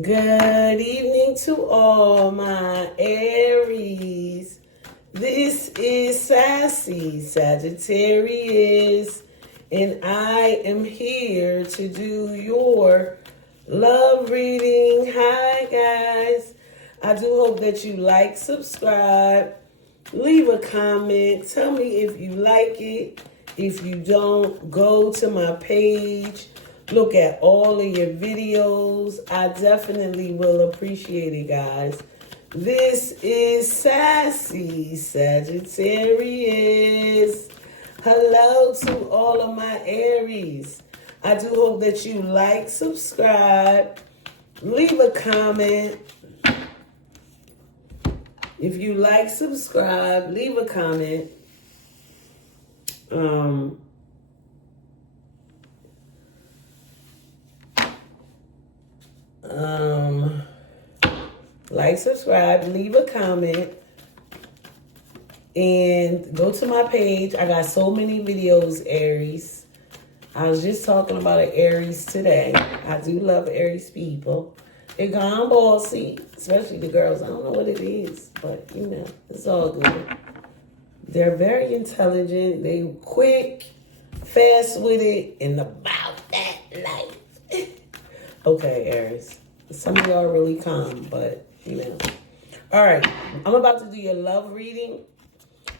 Good evening to all my Aries. This is Sassy Sagittarius, and I am here to do your love reading. Hi, guys. I do hope that you like, subscribe, leave a comment. Tell me if you like it. If you don't, go to my page. Look at all of your videos. I definitely will appreciate it, guys. This is Sassy Sagittarius. Hello to all of my Aries. I do hope that you like, subscribe, leave a comment. If you like, subscribe, leave a comment. Like, subscribe, leave a comment, and go to my page. I got so many videos, Aries. I was just talking about an Aries today. I do love Aries people. They're gone ballsy, especially the girls. I don't know what it is, but you know, it's all good. They're very intelligent. They quick, fast with it, and about that life. Okay, Aries. Some of y'all are really calm, but you know. All right, I'm about to do your love reading.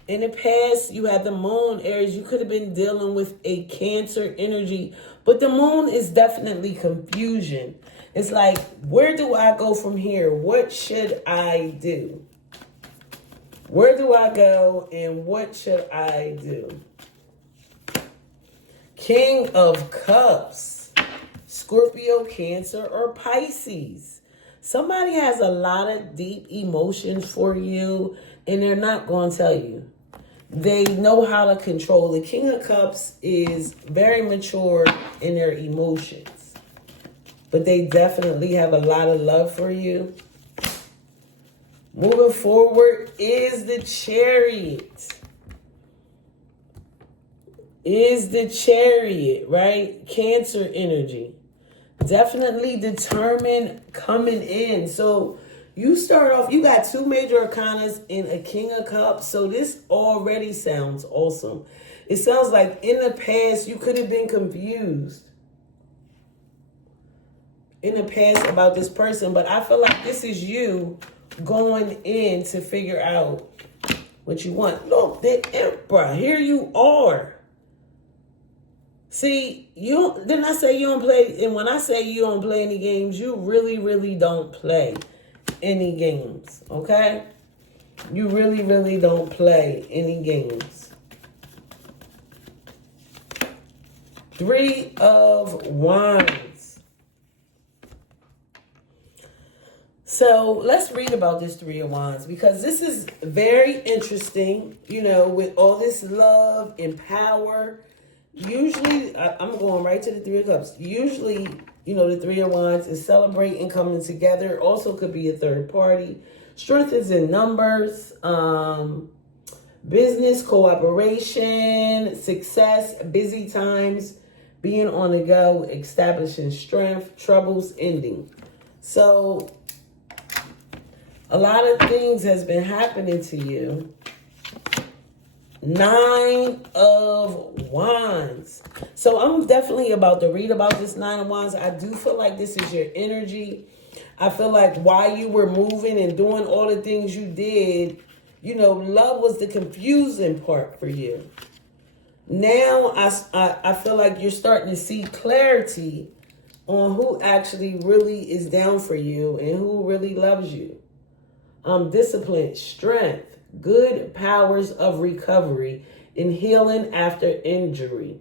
In the past, you had the moon, Aries. You could have been dealing with a Cancer energy, but the moon is definitely confusion. It's like, where do I go from here? What should I do? Where do I go and what should I do? King of Cups, Scorpio, Cancer, or Pisces. Somebody has a lot of deep emotions for you and they're not going to tell you. They know how to control. The King of Cups is very mature in their emotions, but they definitely have a lot of love for you. Moving forward is the Chariot. Right? Cancer energy. Definitely determined coming in. So you start off, you got two major arcanas in a King of Cups. So this already sounds awesome. It sounds like in the past, you could have been confused in the past about this person. But I feel like this is you going in to figure out what you want. Look, the Emperor, here you are. See, didn't I say you don't play? And when I say you don't play any games, you really, really don't play any games, okay? You really, really don't play any games. Three of Wands. So let's read about this Three of Wands because this is very interesting, you know, with all this love and power. Usually, I'm going right to the Three of Cups. Usually, you know, the Three of Wands is celebrating, coming together. Also could be a third party. Strength is in numbers. Business, cooperation, success, busy times, being on the go, establishing strength, troubles ending. So, a lot of things has been happening to you. Nine of Wands. So I'm definitely about to read about this Nine of Wands. I do feel like this is your energy. I feel like while you were moving and doing all the things you did, you know, love was the confusing part for you. Now I feel like you're starting to see clarity on who actually really is down for you and who really loves you. Discipline, strength, good powers of recovery and healing after injury.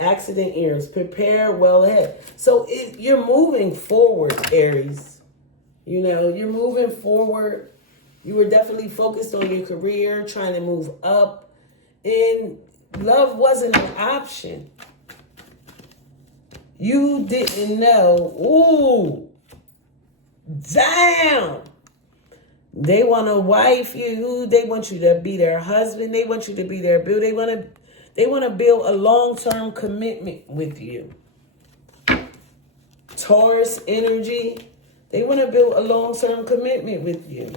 Accident ears, prepare well ahead. So you're moving forward, Aries. You know, you're moving forward. You were definitely focused on your career, trying to move up. And love wasn't an option. You didn't know. Ooh, damn. They want to wife you. They want you to be their husband. They want you to be their boo. They want to build a long-term commitment with you. Taurus energy. They want to build a long-term commitment with you.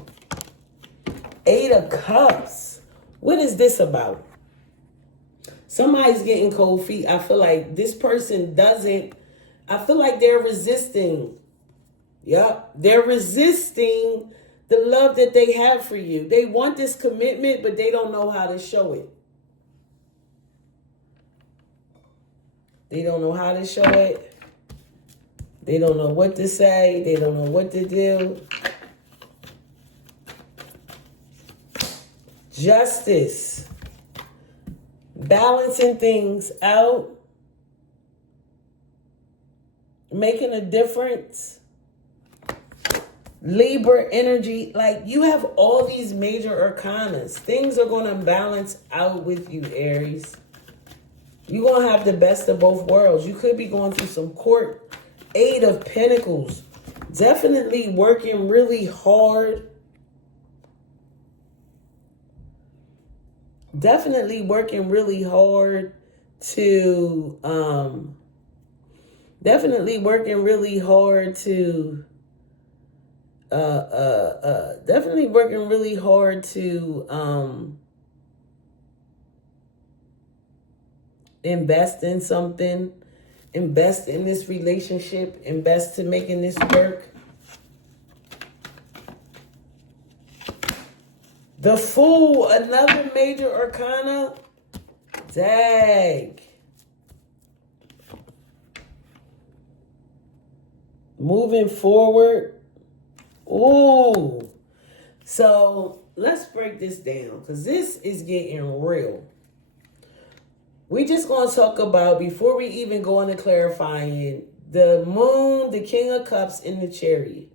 8 of Cups. What is this about? Somebody's getting cold feet. I feel like this person doesn't. I feel like they're resisting. Yep. They're resisting the love that they have for you. They want this commitment, but they don't know how to show it. They don't know how to show it. They don't know what to say. They don't know what to do. Justice. Balancing things out. Making a difference. Libra energy. Like, you have all these major arcanas. Things are going to balance out with you, Aries. You're going to have the best of both worlds. You could be going through some court. 8 of Pentacles. Definitely working really hard. Definitely working really hard to, definitely working really hard to, invest in something, invest in this relationship, invest to making this work. The Fool, another major arcana. Dang. Moving forward. Ooh. So let's break this down, because this is getting real. We just going to talk about, before we even go into clarifying, the Moon, the King of Cups, and the Chariot.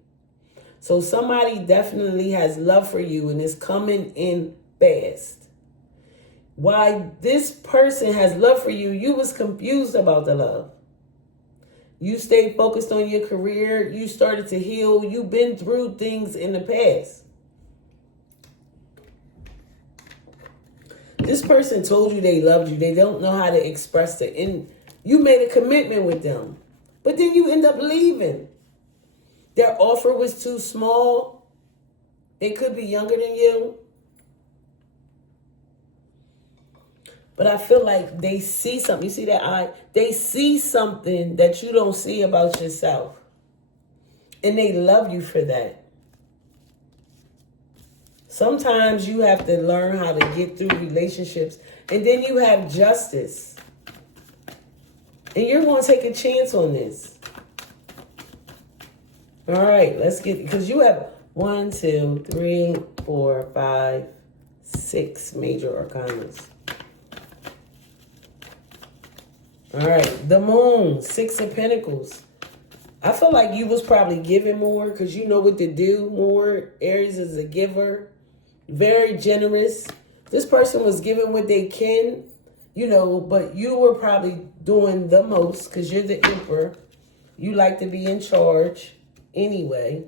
So somebody definitely has love for you and is coming in fast. Why this person has love for you, you was confused about the love. You stayed focused on your career. You started to heal. You've been through things in the past. This person told you they loved you. They don't know how to express it. And you made a commitment with them. But then you end up leaving. Their offer was too small. They could be younger than you. But I feel like they see something. You see that eye? They see something that you don't see about yourself. And they love you for that. Sometimes you have to learn how to get through relationships. And then you have justice. And you're going to take a chance on this. All right, let's get, because you have 1, 2, 3, 4, 5, 6 major arcanas. All right, the Moon, 6 of Pentacles. I feel like you was probably giving more because you know what to do more. Aries is a giver, very generous. This person was giving what they can, you know, but you were probably doing the most because you're the Emperor. You like to be in charge. Anyway,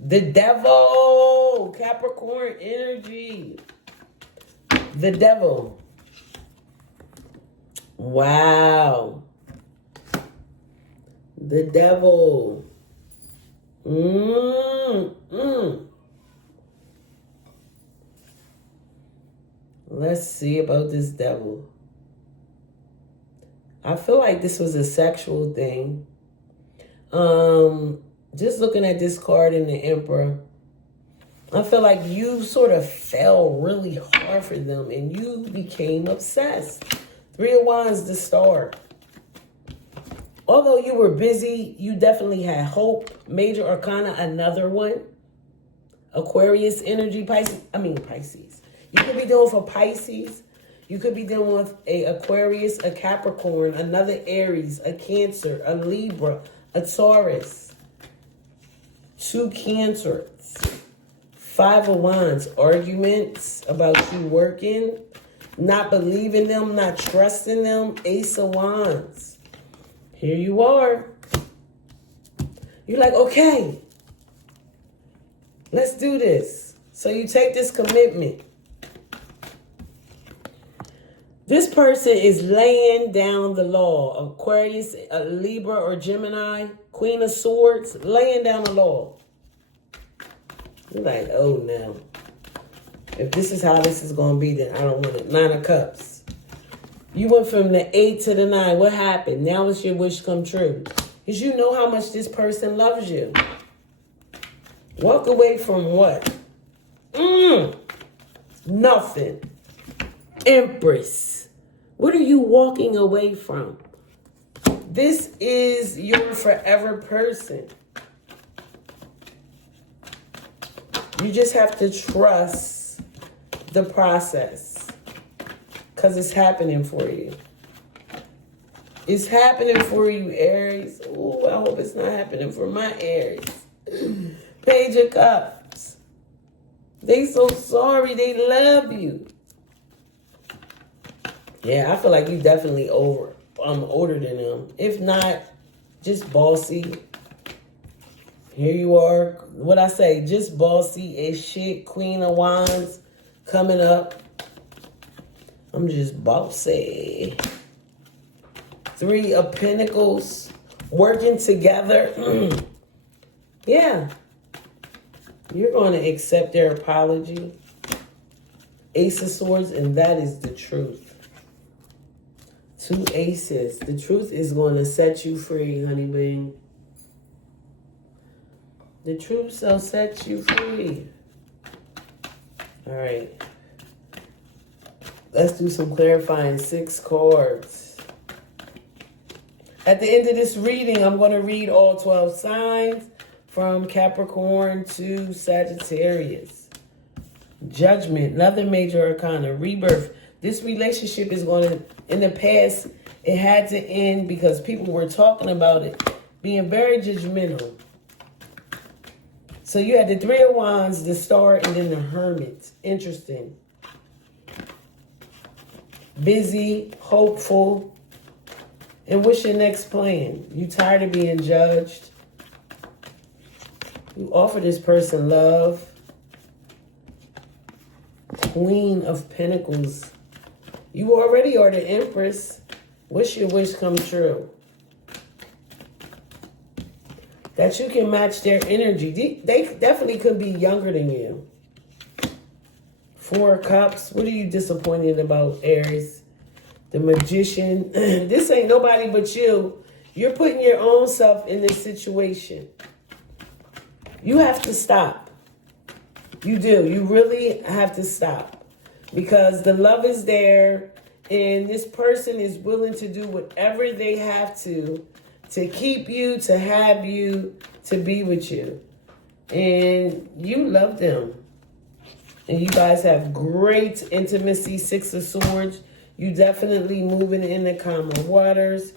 the Devil, Capricorn energy. The Devil. Wow. The Devil. Let's see about this Devil. I feel like this was a sexual thing. Just looking at this card in the Emperor, I feel like you sort of fell really hard for them and you became obsessed. 3 of Wands, the Star. Although you were busy, you definitely had hope. Major Arcana, another one. Aquarius energy, Pisces. You could be dealing for Pisces. You could be dealing with a Aquarius, a Capricorn, another Aries, a Cancer, a Libra, a Taurus. 2 Cancers. 5 of Wands. Arguments about you working. Not believing them, not trusting them. Ace of Wands. Here you are. You're like, okay, let's do this. So you take this commitment. This person is laying down the law. Aquarius, a Libra, or Gemini, Queen of Swords, laying down the law. You're like, oh no. If this is how this is going to be, then I don't want it. 9 of Cups. You went from the 8 to the 9. What happened? Now it's your wish come true. Because you know how much this person loves you. Walk away from what? Nothing. Empress. What are you walking away from? This is your forever person. You just have to trust the process. Because it's happening for you. It's happening for you, Aries. Oh, I hope it's not happening for my Aries. Page of Cups. They so sorry. They love you. Yeah, I feel like you definitely older than them. If not, just bossy. Here you are. What I say, just bossy as shit. Queen of Wands coming up. I'm just bossy. 3 of Pentacles working together. Yeah. You're going to accept their apology. Ace of Swords, and that is the truth. 2 aces. The truth is going to set you free, honey bee. The truth shall set you free. All right. Let's do some clarifying 6 cards. At the end of this reading, I'm going to read all 12 signs from Capricorn to Sagittarius. Judgment, another major arcana. Rebirth. This relationship is going to, in the past, it had to end because people were talking about it, being very judgmental. So you had the 3 of Wands, the Star, and then the Hermit. Interesting. Busy, hopeful. And what's your next plan? You tired of being judged? You offer this person love. Queen of Pentacles. You already are the Empress. What's your wish come true? That you can match their energy. They definitely could be younger than you. 4 of Cups. What are you disappointed about, Aries? The Magician. This ain't nobody but you. You're putting your own self in this situation. You have to stop. You do. You really have to stop. Because the love is there. And this person is willing to do whatever they have to keep you, to have you, to be with you. And you love them. And you guys have great intimacy. 6 of Swords. You definitely moving in the calmer waters.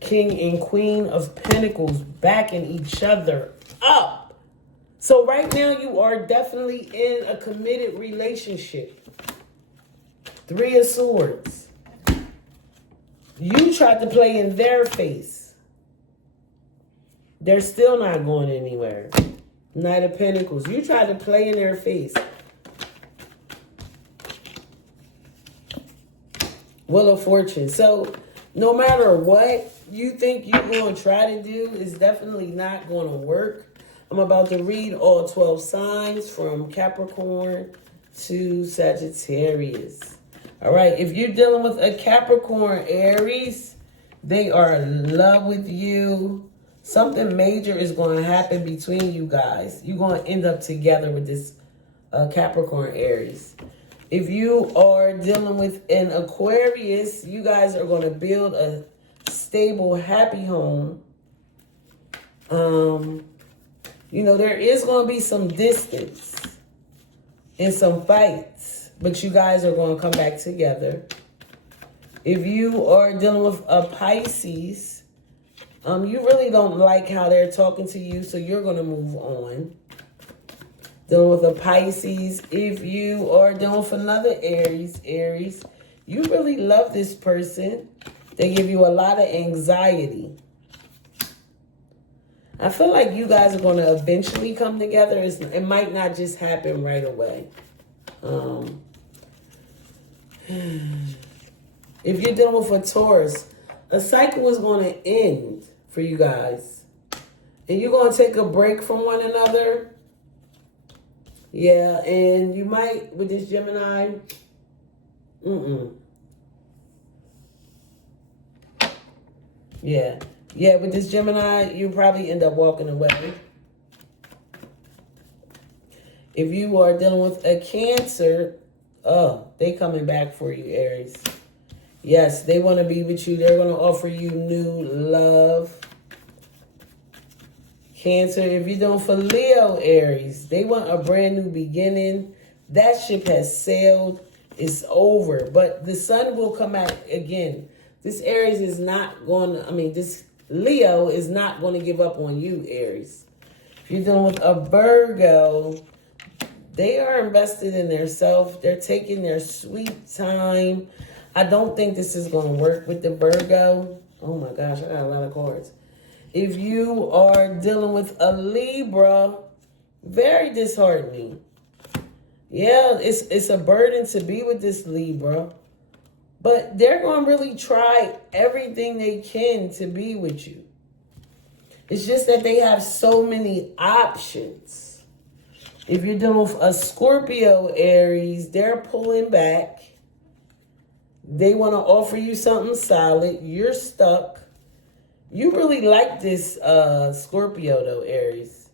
King and Queen of Pentacles backing each other up. So right now you are definitely in a committed relationship. 3 of Swords. You tried to play in their face. They're still not going anywhere. Knight of Pentacles. You tried to play in their face. Wheel of Fortune. So no matter what you think you're going to try to do, is definitely not going to work. I'm about to read all 12 signs from Capricorn to Sagittarius. All right. If you're dealing with a Capricorn, Aries, they are in love with you. Something major is going to happen between you guys. You're going to end up together with this Capricorn, Aries. If you are dealing with an Aquarius, you guys are going to build a stable, happy home. You know, there is going to be some distance and some fights, but you guys are going to come back together. If you are dealing with a Pisces, you really don't like how they're talking to you, so you're going to move on. Dealing with a Pisces, if you are dealing with another Aries, you really love this person. They give you a lot of anxiety. I feel like you guys are going to eventually come together. It might not just happen right away. If you're dealing with a Taurus, a cycle is going to end for you guys. And you're going to take a break from one another. Yeah, and you might, with this Gemini, Yeah. Yeah, with this Gemini, you probably end up walking away. If you are dealing with a Cancer, they coming back for you, Aries. Yes, they want to be with you. They're going to offer you new love. Cancer, if you're doing for Leo, Aries, they want a brand new beginning. That ship has sailed. It's over. But the sun will come out again. This Aries is not going to, this Leo is not going to give up on you, Aries. If you're dealing with a Virgo, they are invested in their self. They're taking their sweet time. I don't think this is going to work with the Virgo. Oh my gosh, I got a lot of cards. If you are dealing with a Libra, very disheartening. Yeah, it's a burden to be with this Libra. But they're going to really try everything they can to be with you. It's just that they have so many options. If you're dealing with a Scorpio, Aries, they're pulling back. They want to offer you something solid. You're stuck. You really like this Scorpio, though, Aries.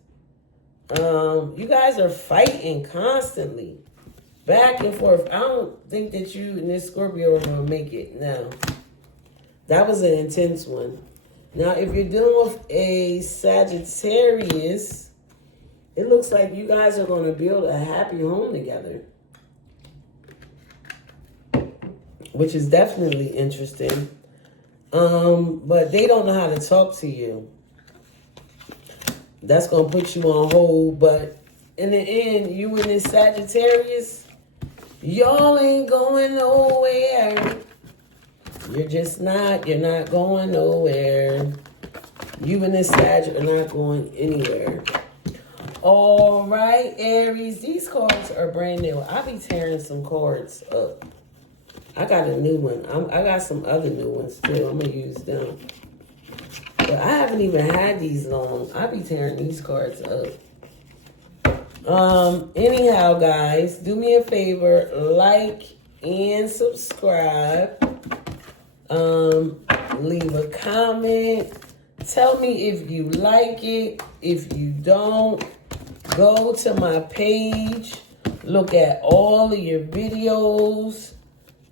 You guys are fighting constantly. Back and forth. I don't think that you and this Scorpio are going to make it. No. That was an intense one. Now, if you're dealing with a Sagittarius, it looks like you guys are going to build a happy home together. Which is definitely interesting. But they don't know how to talk to you. That's going to put you on hold. But in the end, you and this Sagittarius, y'all ain't going nowhere. You're not going nowhere. You and this Sag are not going anywhere. All right, Aries, these cards are brand new. I'll be tearing some cards up. I got a new one. I got some other new ones too. I'm going to use them. But I haven't even had these long. I'll be tearing these cards up. Anyhow, guys, do me a favor, like and subscribe. Leave a comment. Tell me if you like it. If you don't, go to my page. Look at all of your videos.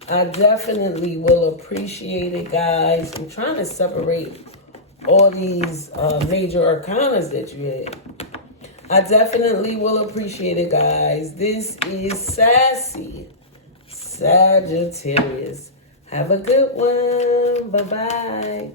I definitely will appreciate it, guys. I'm trying to separate all these major arcanas that you had. I definitely will appreciate it, guys. This is Sassy Sagittarius. Have a good one. Bye-bye.